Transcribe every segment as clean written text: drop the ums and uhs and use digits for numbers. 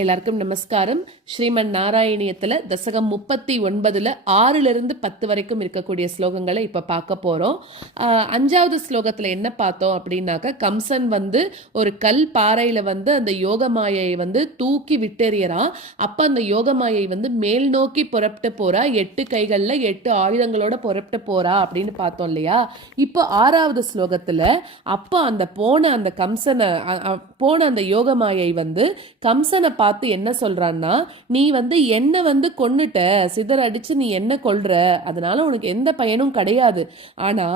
எல்லாருக்கும் நமஸ்காரம். ஸ்ரீமன் நாராயணியத்துல தசகம் 39 6லிருந்து 10 வரைக்கும் இருக்கக்கூடிய ஸ்லோகங்களை இப்ப பார்க்க போறோம். 5வது ஸ்லோகத்துல என்ன பார்த்தோம் அப்படின்னாக்க, கம்சன் ஒரு கல் பாறையில அந்த யோகமாயை தூக்கி விட்டெறியறான். அப்ப அந்த யோகமாயை மேல் நோக்கி புறப்பட்டு போறா, 8 கைகள்ல 8 ஆயுதங்களோட புறப்பட்டு போறா அப்படின்னு பார்த்தோம் இல்லையா. இப்போ 6வது ஸ்லோகத்துல அப்ப அந்த கம்சனை போன அந்த யோகமாயை கம்சனை பார்த்து என்ன சொல்றான்னா, நீ என்ன கொன்னுட்ட, சிதற அடிச்சு நீ என்ன கொல்ற, அதனால உனக்கு எந்த பயனும் கிடையாது. ஆனா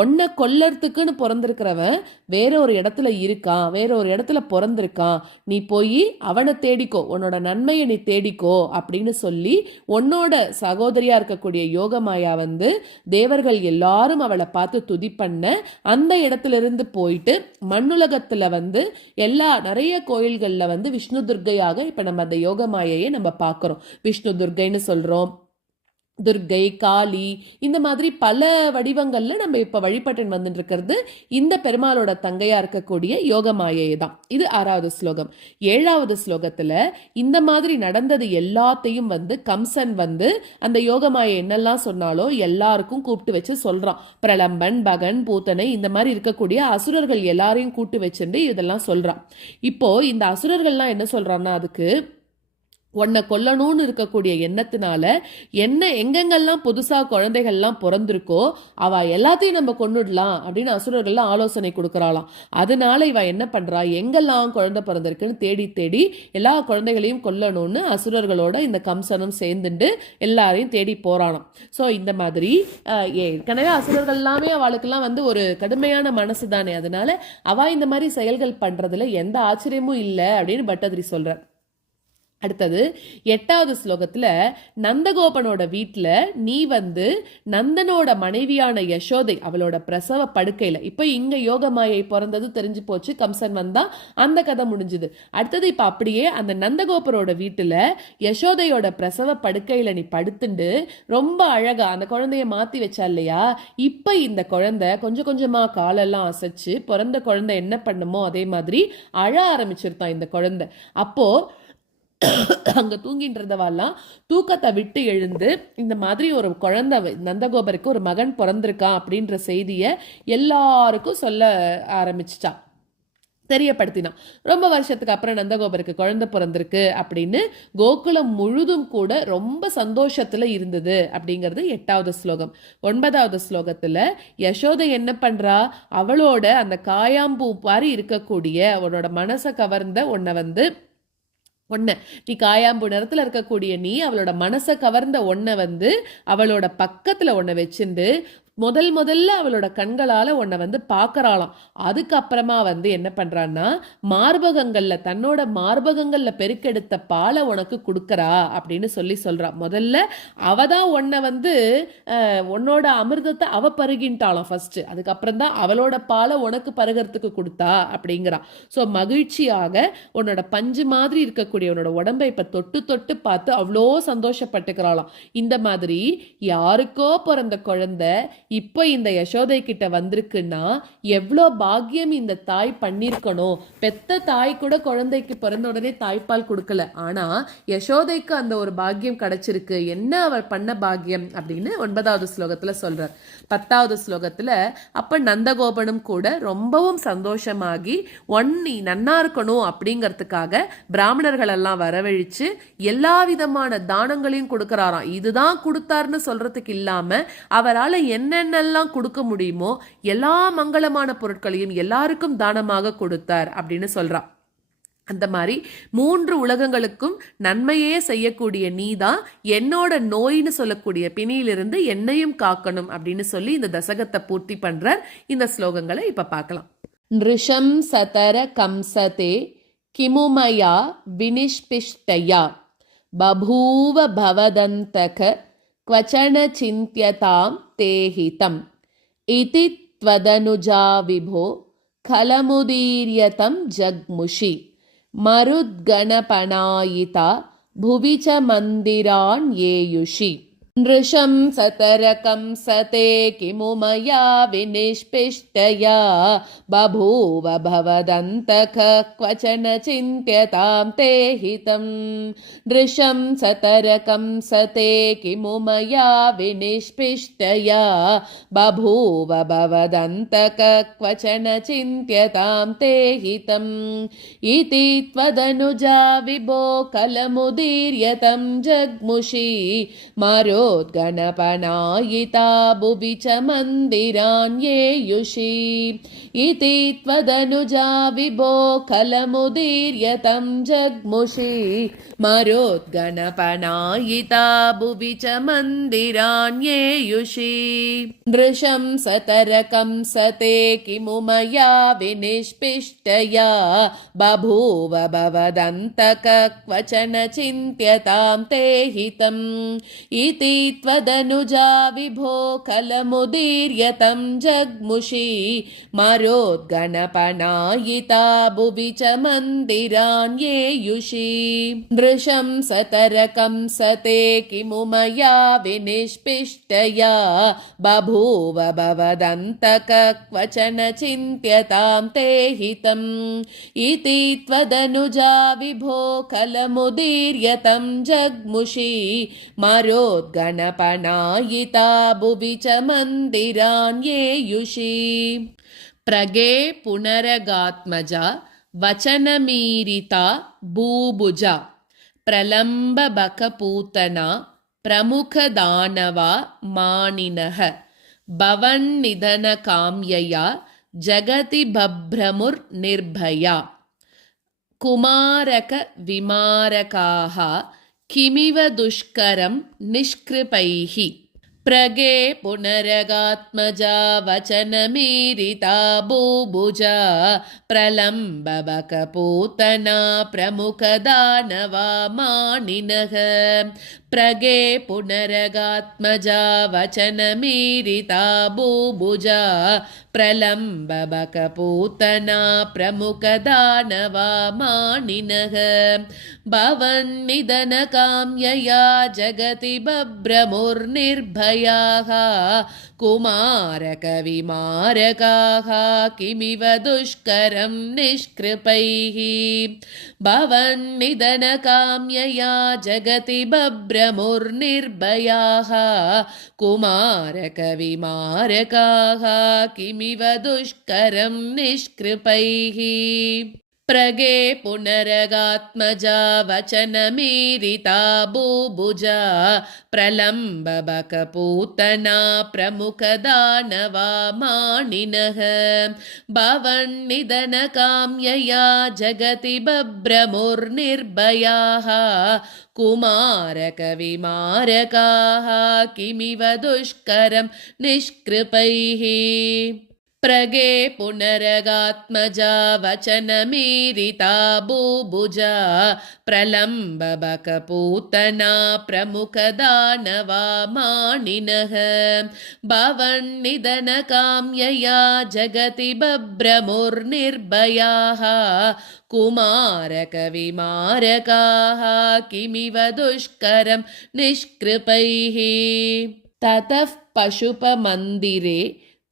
உன்னை கொல்லறதுக்குன்னு பிறந்திருக்கிறவன் வேற ஒரு இடத்துல இருக்கான், வேற ஒரு இடத்துல பிறந்திருக்கான். நீ போய் அவனை தேடிக்கோ, உன்னோட நன்மையை நீ தேடிக்கோ அப்படின்னு சொல்லி உன்னோட சகோதரியா இருக்கக்கூடிய யோகமாயா தேவர்கள் எல்லாரும் அவளை பார்த்து துதி பண்ண அந்த இடத்துல இருந்து போயிட்டு மண்ணுலகத்துல நிறைய கோயில்கள்ல விஷ்ணு துர்க்கையாக இப்ப நம்ம அந்த யோகமாயையை நம்ம பார்க்கிறோம். விஷ்ணு துர்க்கைன்னு சொல்றோம், துர்கை, காளி, இந்த மாதிரி பல வடிவங்கள்ல நம்ம இப்ப வழிபட்டு வந்துட்டு இருக்கிறது இந்த பெருமாளோட தங்கையா இருக்கக்கூடிய யோகமாயை தான். இது 6வது ஸ்லோகம். 7வது ஸ்லோகத்துல இந்த மாதிரி நடந்தது எல்லாத்தையும் கம்சன் அந்த யோகமாயை என்னெல்லாம் சொன்னாலோ எல்லாருக்கும் கூப்பிட்டு வச்சு சொல்றான். பிரலம்பன், பகன், பூத்தனை, இந்த மாதிரி இருக்கக்கூடிய அசுரர்கள் எல்லாரையும் கூட்டு வச்சுட்டு இதெல்லாம் சொல்றான். இப்போ இந்த அசுரர்கள்லாம் என்ன சொல்றான்னா, அதுக்கு உன்னை கொல்லணும்னு இருக்கக்கூடிய எண்ணத்தினால எங்கெங்கெல்லாம் புதுசா குழந்தைகள்லாம் பிறந்திருக்கோ அவ எல்லாத்தையும் நம்ம கொன்னுடலாம் அப்படின்னு அசுரர்கள்லாம் ஆலோசனை கொடுக்கறாளாம். அதனால இவ என்ன பண்றா, எங்கெல்லாம் குழந்தை பிறந்திருக்குன்னு தேடி தேடி எல்லா குழந்தைகளையும் கொல்லணும்னு அசுரர்களோட இந்த கம்சனும் சேர்ந்துட்டு எல்லாரையும் தேடி போறானாம். ஸோ இந்த மாதிரி ஏற்கனவே அசுரர்கள் எல்லாமே அவளுக்கெல்லாம் ஒரு கடுமையான மனசு தானே, அதனால அவ இந்த மாதிரி செயல்கள் பண்றதுல எந்த ஆச்சரியமும் இல்லை அப்படின்னு பட்டதிரி சொல்ற. அடுத்தது 8வது ஸ்லோகத்துல நந்தகோபனோட வீட்டுல நீ நந்தனோட மனைவியான யசோதை அவளோட பிரசவ படுக்கையில, இப்ப இங்க யோகமாயை பிறந்தது தெரிஞ்சு போச்சு, கம்சன் வந்தா, அந்த கதை முடிஞ்சுது. அடுத்தது இப்ப அப்படியே அந்த நந்தகோபரோட வீட்டுல யசோதையோட பிரசவ படுக்கையில நீ படுத்துண்டு ரொம்ப அழகா அந்த குழந்தைய மாத்தி வச்சா இல்லையா. இப்ப இந்த குழந்தை கொஞ்சம் கொஞ்சமா காலெல்லாம் அசைச்சு பிறந்த குழந்தை என்ன பண்ணுமோ அதே மாதிரி அழ ஆரம்பிச்சிருத்தான் இந்த குழந்தை. அப்போ அங்க தூங்கின்றதவாலாம் தூக்கத்தை விட்டு எழுந்து இந்த மாதிரி ஒரு குழந்தை நந்தகோபருக்கு ஒரு மகன் பிறந்திருக்கான் அப்படின்ற செய்திய எல்லாருக்கும் சொல்ல ஆரம்பிச்சுட்டான், தெரியப்படுத்தினான். ரொம்ப வருஷத்துக்கு அப்புறம் நந்தகோபருக்கு குழந்தை பிறந்திருக்கு அப்படின்னு கோகுலம் முழுதும் கூட ரொம்ப சந்தோஷத்துல இருந்தது அப்படிங்கிறது 8வது ஸ்லோகம். 9வது ஸ்லோகத்துல யசோதை என்ன பண்றா, அவளோட அந்த காயாம்பூ மாதிரி இருக்கக்கூடிய அவனோட மனசை கவர்ந்த நீ காயாம்பு நிறத்துல இருக்கக்கூடிய நீ அவளோட மனசை கவர்ந்த அவளோட பக்கத்துல வச்சுண்டு முதல்ல அவளோட கண்களால உன்னை பாக்கறாளாம். அதுக்கப்புறமா என்ன பண்றான்னா, மார்பகங்கள்ல தன்னோட மார்பகங்கள்ல பெருக்கெடுத்த பாலை உனக்கு கொடுக்கறா அப்படின்னு சொல்றா. முதல்ல அவதான் உன்னை உன்னோட அமிர்தத்தை அவ பருகின்ட்டாளாம் ஃபர்ஸ்ட், அதுக்கப்புறம் தான் அவளோட பாலை உனக்கு பருகிறதுக்கு கொடுத்தா அப்படிங்கிறா. ஸோ மகிழ்ச்சியாக உன்னோட பஞ்சு மாதிரி இருக்கக்கூடிய உன்னோட உடம்பை இப்ப தொட்டு தொட்டு பார்த்து அவ்வளோ சந்தோஷப்பட்டுக்கிறாளாம். இந்த மாதிரி யாருக்கோ பிறந்த குழந்தை இப்போ இந்த யசோதை கிட்ட வந்திருக்குன்னா எவ்வளோ பாக்கியம் இந்த தாய் பண்ணிருக்கணும். பெத்த தாய் கூட குழந்தைக்கு பிறந்த உடனே தாய்ப்பால் கொடுக்கல, ஆனா யசோதைக்கு அந்த ஒரு பாக்கியம் கிடைச்சிருக்கு. என்ன அவர் பண்ண பாக்கியம் அப்படின்னு 9வது ஸ்லோகத்துல சொல்றார். 10வது ஸ்லோகத்துல அப்ப நந்தகோபனும் கூட ரொம்பவும் சந்தோஷமாகி நீ நன்னா இருக்கணும் அப்படிங்கிறதுக்காக பிராமணர்கள் எல்லாம் வரவழிச்சு எல்லா விதமான தானங்களையும் கொடுக்கறாராம். இதுதான் கொடுத்தாருன்னு சொல்றதுக்கு இல்லாம அவரால் என்னென்னலாம் கொடுக்க முடியுமோ எல்லா மங்களமான பொருட்களையும் எல்லாருக்கும் தானமாக கொடுத்தார் அப்படின்னு சொல்றான். அந்த மாதிரி 3 உலகங்களுக்கும் நன்மையே செய்யக்கூடிய நீதான் என்னோட நோயின்னு சொல்லக்கூடிய பிணியிலிருந்து என்னையும் காக்கணும் அப்படின்னு சொல்லி இந்த தசகத்தை பூர்த்தி பண்றார். இந்த ஸ்லோகங்களை இப்ப பார்க்கலாம். நிருஷம் சதர கம்சதே கிமுமயா வினிஷ்பிஷ்டயா பபூவ பவதந்தக क्वचन चिन्त्यतां ते हितम् इति त्वदनुजा विभो खलमुदीर्यतं जग्मुषि मरुद्गणपणायिता भुवि च मन्दिराण्येयुषि। नृशंसतरकं सते किमु मया विनिष्पिष्टया बभूव भवदन्तक क्वचन चिन्त्यतां ते हितम् नृशंसतरकं सते किमु मया विनिष्पिष्टया बभूव भवदन्तक क्वचन चिन्त्यतां ते हितम् इति त्वदनुजा विभो कलमुदीर्यतं जग्मुषी मरोद्गणपनायिता भुवि च मन्दिरान्येयुषी इति त्वदनुजा विभो खलमुदीर्यतं जग्मुषी मरोद्गणपनायिता भुवि च मन्दिरान्येयुषी नृशंसतरकं सते किमु मया विनिष्पिष्टया बभूव भवदन्तक क्वचन चिन्त्यतां ते हितम् इति त्वदनुजा विभो खलमुदीर्यतं जग्मुषी मरोद्गणपनायिता भुवि च मन्दिरान्येयुषी नृशंसतरकं सते किमु मया विनिष्पिष्टया बभूव भवदन्तक क्वचन चिन्त्यतां ते हितम् इति त्वदनुजा विभो खलमुदीर्यतं जग्मुषी मरोद्गणपनायिता भुवि च मन्दिरान्येयुषी प्रगे पुनरगात्मजा वचनमीरिता भूभुजा प्रलम्बबकपूतना प्रमुखदानवा मानिनः भवन्निधनकाम्यया जगति बभ्रमुर्निर्भया कुमारक विमारकाः किमिव दुष्करं निष्कृपैः प्रगे पुनरगात्मजा वचनमीरिता भूभुजा प्रलम्बबकपूतना प्रमुखदानवा मानिनः प्रगे पुनरगात्मजा वचनमीरिता भूभुजा प्रलम्बबकपूतना प्रमुखदानवा मानिनः भवन्निधनकाम्यया जगति बभ्रमुर्निर्भयाः कुमारकविमारकाः किमिव दुष्करं निष्कृपैः भवन्निधनकाम्यया जगति बभ्रमुर्निर्भयाः कुमारकविमारकाः किमिव दुष्करं निष्कृपैः प्रगे पुनरगात्मजा वचनमीरिता भूभुजा प्रलम्बबकपूतना प्रमुखदानवा मानिनः भवन्निधनकाम्यया जगति बभ्रमुर्निर्भयाः कुमारकविमारकाः किमिव दुष्करं निष्कृपैः प्रगे पुनरगात्मजा वचनमीरिता भूभुजा प्रलम्बबकपूतना प्रमुखदानवा मानिनः भवन्निधनकाम्यया जगति बभ्रमुर्निर्भयाः कुमारकविमारकाः किमिव दुष्करं निष्कृपैः ततः पशुपमन्दिरे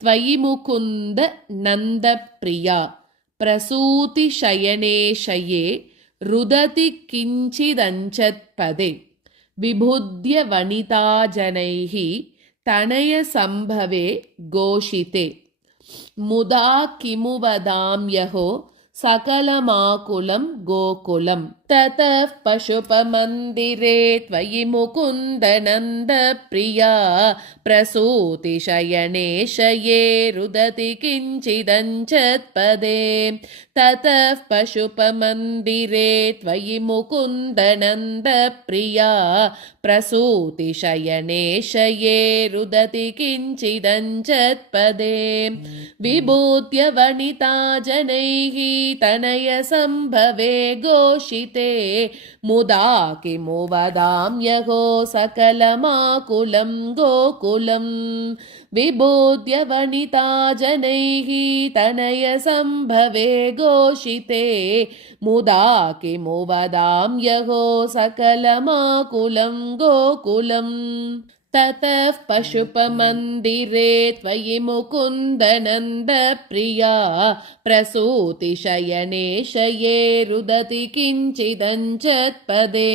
त्वयि मुकुन्द नन्दप्रिया प्रसूतिशयने शये रुदति किञ्चिदञ्चत्पदे विबुध्य वनिताजनैः तनयसम्भवे घोषिते मुदा किमु वदाम्यहो सकलमाकुलं गोकुलं ततः पशुपमन्दिरे त्वयि मुकुन्दनन्दप्रिया प्रसूतिशयने शये रुदति किञ्चिदञ्चत्पदे ततः पशुपमन्दिरे त्वयि मुकुन्दनन्दप्रिया प्रसूतिशयने शये रुदति किञ्चिदञ्चत्पदे विभूत्य वनिता जनैः तनयसम्भवे घोषिते मुदा किमु वदाम्यहो सकलमाकुलं गोकुलं विबोध्य वनिता जनैः तनयसम्भवे घोषिते मुदा किमु वदाम्यहो सकलमाकुलं गोकुलम् ततः पशुपमन्दिरे त्वयि मुकुन्दनन्दप्रिया प्रसूतिशयने शये रुदति किञ्चिदञ्चत्पदे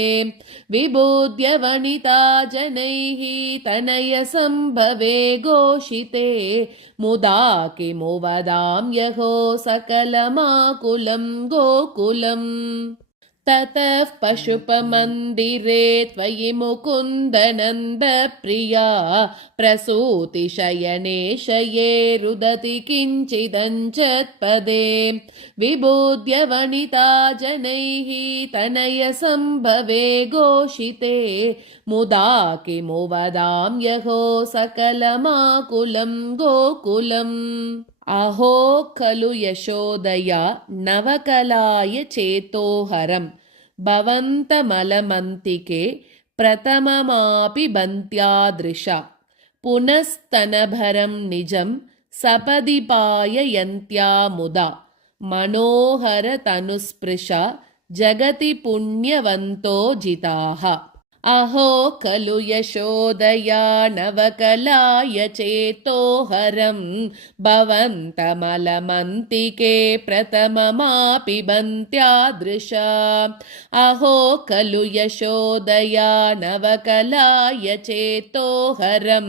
विबोध्य वनिता जनैः तनयसम्भवे घोषिते मुदा किमु वदाम्यहो सकलमाकुलं गोकुलम् ततः पशुपमन्दिरे त्वयि मुकुन्दनन्दप्रिया प्रसूतिशयने शये रुदति किञ्चिदञ्चत्पदे विबोध्य वनिता जनैः तनयसम्भवे घोषिते मुदा किमु वदाम्यहो सकलमाकुलं गोकुलम् अहो खलु यशोदया नवकलाय चेतोहरं भवन्तमलमन्तिके प्रथममापि बन्त्यादृशा पुनस्तनभरं निजं सपदि पाययन्त्या मुदा मनोहरतनुस्पृशा जगति पुण्यवन्तो जिताः अहो खलु यशोदया नवकलाय चेतोहरं भवन्तमलमन्तिके प्रथममापि बन्त्यादृशा अहो खलु यशोदया नवकलाय चेतोहरं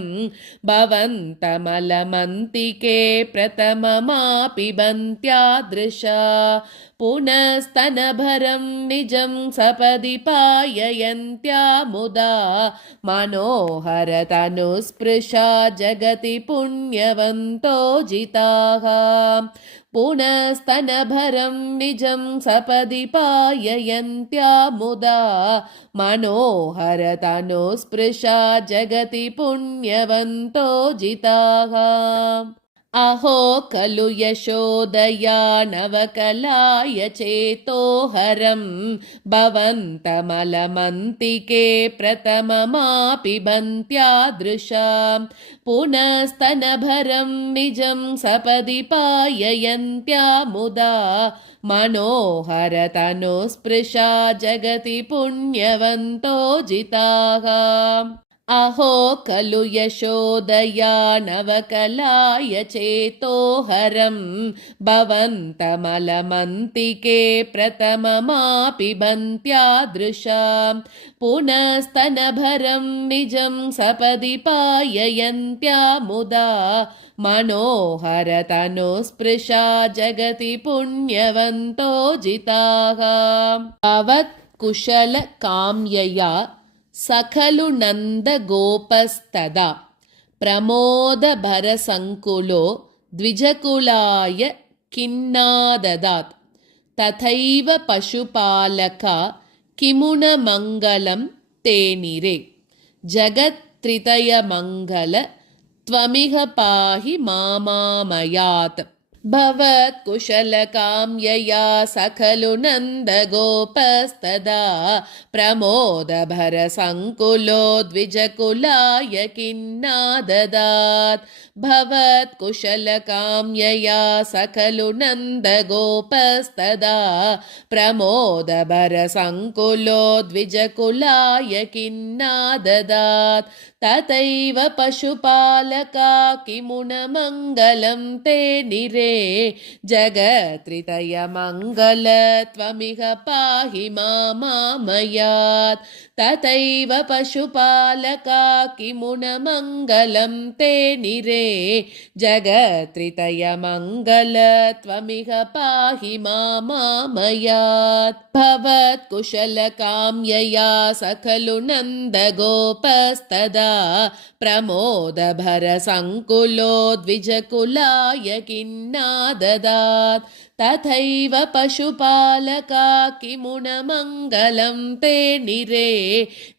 भवन्तमलमन्तिके प्रथममापि बन्त्यादृशा पुनस्तनभरं निजं सपदि पाययन्त्या मुदा मनोहरतनुस्पृशा जगति पुण्यवन्तो जिताः पुनस्तनभरं निजं सपदि पाययन्त्या मुदा मनोहरतनुस्पृशा जगति पुण्यवन्तो जिताः अहो खलु यशोदया नवकलाय चेतोहरं भवन्तमलमन्तिके प्रथममापि बन्त्यादृशा पुनस्तनभरं निजं सपदि पाययन्त्या मुदा मनोहरतनुस्पृशा जगति पुण्यवन्तो जिताः अहो खलु यशोदया नवकलाय चेतोहरं भवन्तमलमन्तिके प्रथममापि बन्त्यादृशा पुनस्तनभरं निजं सपदि पाययन्त्या मुदा मनोहरतनुस्पृशा जगति पुण्यवन्तो जिताः भवत्कुशलकाम्यया सकलु नन्दगोपस्तदा प्रमोदभरसङ्कुलो द्विजकुलाय किन्नाददात् तथैव पशुपालका किमु न मङ्गलं तेनिरे जगत्त्रितयमङ्गल त्वमिह पाहि मामामयात् भवत्कुशलकाम्यया सकलु नन्दगोपस्तदा प्रमोदभरसङ्कुलो द्विजकुलाय किन्नाददात् भवत्कुशलकाम्यया सकलु नन्दगोपस्तदा प्रमोदभरसङ्कुलो द्विजकुलाय किन्नाददात् तथैव पशुपालका किमु न मङ्गलं ते निरे जगत्त्रितयमङ्गल त्वमिह पाहि मामामयात् तथैव पशुपालका किमु न मङ्गलं ते निरे जगत्त्रितयमङ्गल त्वमिह पाहि मामामयात् भवत्कुशलकाम्यया सकलु नन्दगोपस्तदा प्रमोदभरसङ्कुलो द्विजकुलाय किन्नाददात् तथैव पशुपालका किमु न मङ्गलं ते निरे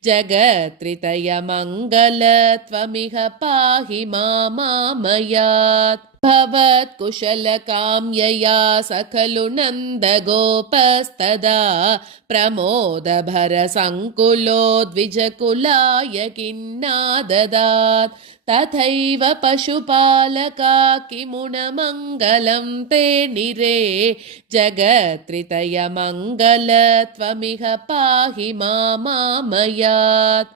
जगत्त्रितयमङ्गल त्वमिह पाहि मामामयात् भवत्कुशलकाम्यया सकलु नन्दगोपस्तदा प्रमोदभरसङ्कुलो द्विजकुलाय किन्नाददात् तथैव पशुपालका किमु न मङ्गलं ते निरे जगत्त्रितयमङ्गल त्वमिह पाहि मामामयात्